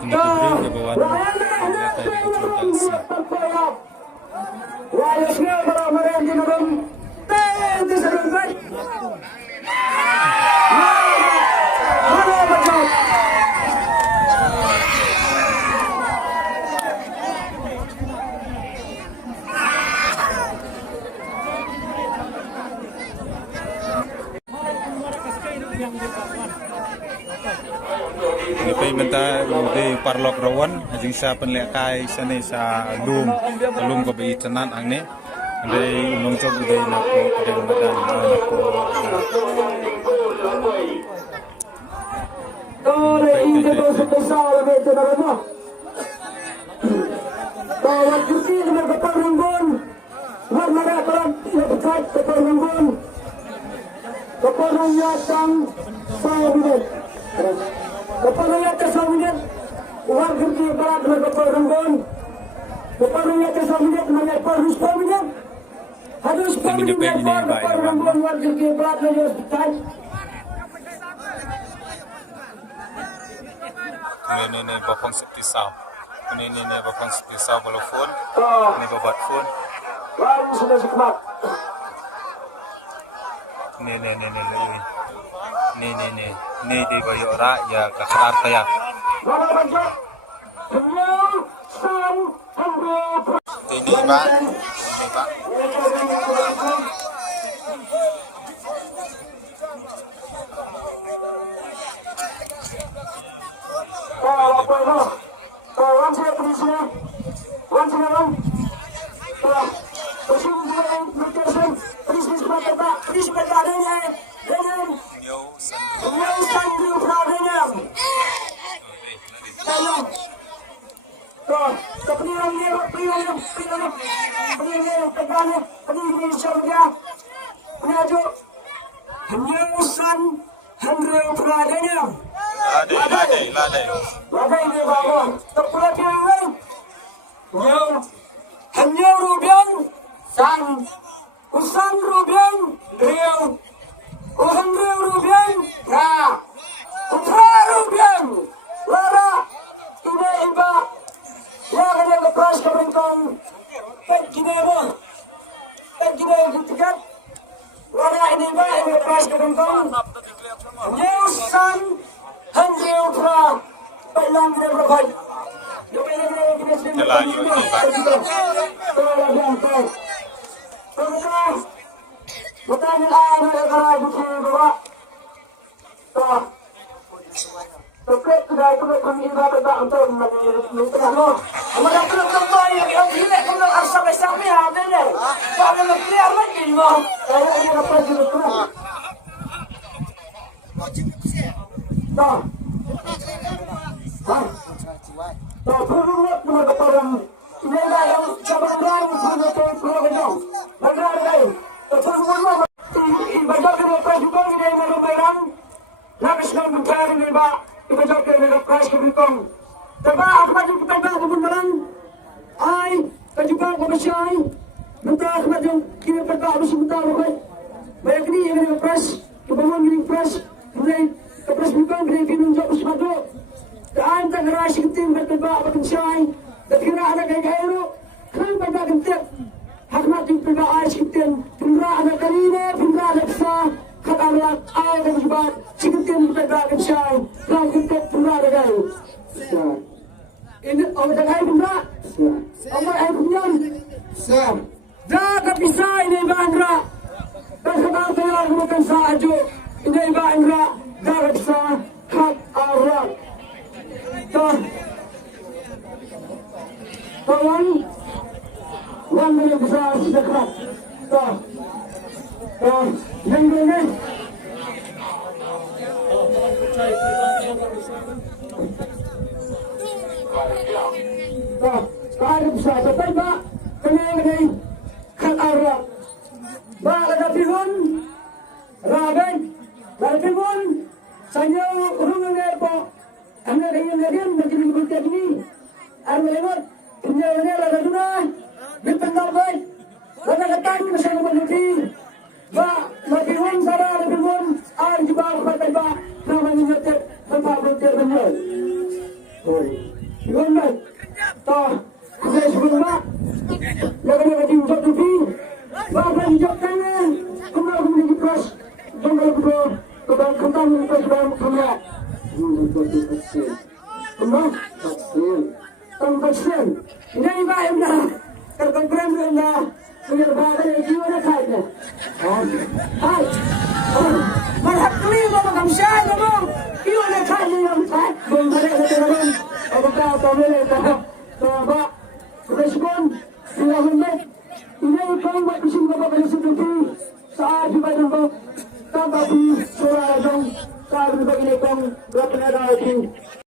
Tinitibring na bawa naman. Kaya tayo nag-control si. Nipay menta di parlok rawan ajing sa panlekai sa ni sa lum ko bi tanan ang ni dai unong chok dai na ko dai madan na ko Tore inde do sa sala beto na mo. Tawag kuti na magpaparanggon. War mara parang ibakat paparanggon. Paparang yatang sa bidet. Paparang yatang sa bidet. War kuti barat na paparanggon. Paparang yatang sa bidet na parus pa bidet. Harus pa bidet paparanggon war kuti barat na hospital. Ini bapang seperti saw. Ini bapang seperti saw kalau phone. Ini babat phone. Baru sudah sekemak. Ini di bayu ora ya kakar kaya. Mana baca? Beliau sang hamba. Ini pak. Ladai. Ladai ni bawa. Terpulang dia. Nyau. Hanya rubian. Sang. Usang rubian. Riau. Uhan riau rubian. Ra. Utra rubian. Lara. Ina iba. Ya kena lepas ke bengkong. Tak kena apa. Tak kena tiket. Lara ini iba. Ini lepas ke bengkong. Nyau sang. Hanya ultra pelang kita berbaik. Perluat mengabarkan nilai yang cabang lain punya program. Benar baik. Perluat ibadah kita juga kita mengumpulkan. Habis kami mencari ibadah ibadah kita keras kebitung. Tapi apa yang kita baca kebenaran? Ai, juga komisai. Minta khidmat yang kita baca harus minta lebih. Banyak ni yang keras, kebangun yang keras. Kemudian keras bukan kemudian menunjuk sesuatu. Daan tak ngerasa ketim bertebak berkencai. Dan kira ada gaya-gaya kan pada ketim. Hakmat yang perbak ais ketim. Pemra ada karina, pemra ada besar. Kat alat air dan jebat. Si ketim bertebak kencai. Kalau ketim pemra ada gaya. Ini awak ada gaya pemra? Awak air kunyan? Dah kepisah ini Bandra. Dan sebab saya bukan sahaja. Ini Bandra. Dah kepisah. Kat alat. Kawan, yang lebih besar sedekat. Yang ini. Kali besar, tapi pak, ini kat arah. Pak ada pihun, raben, ada pihun, saya urung apa? Anda dengan kalian macam berita ini, anda lewat, punya ada guna, bertengkar baik, ada katan masalah berhenti, bah, lebih wan sarah lebih wan, juga bertambah, nama menyertai tempat berhenti benar. Yun ba? Ta, kasi siguro ba? Lagan na kating job tupi. Baka yung job kanan. Kung ako muli gipras. Diyan ka ko. Kung kantang mo ito sa kamera. Yung pagkakasyon. Kung ba? Kasyon. Ang kasyon. Hindi ba yung na. Karkagram na. Kung yung baka yung jiwa na kahit na. Ay! Marhat kami mo makamsyan mo! Iyo na kahit yung kahit. Kung balik na tinanong. Ako ka, pamilya ka. Sa ba? Respond. Sila hundred.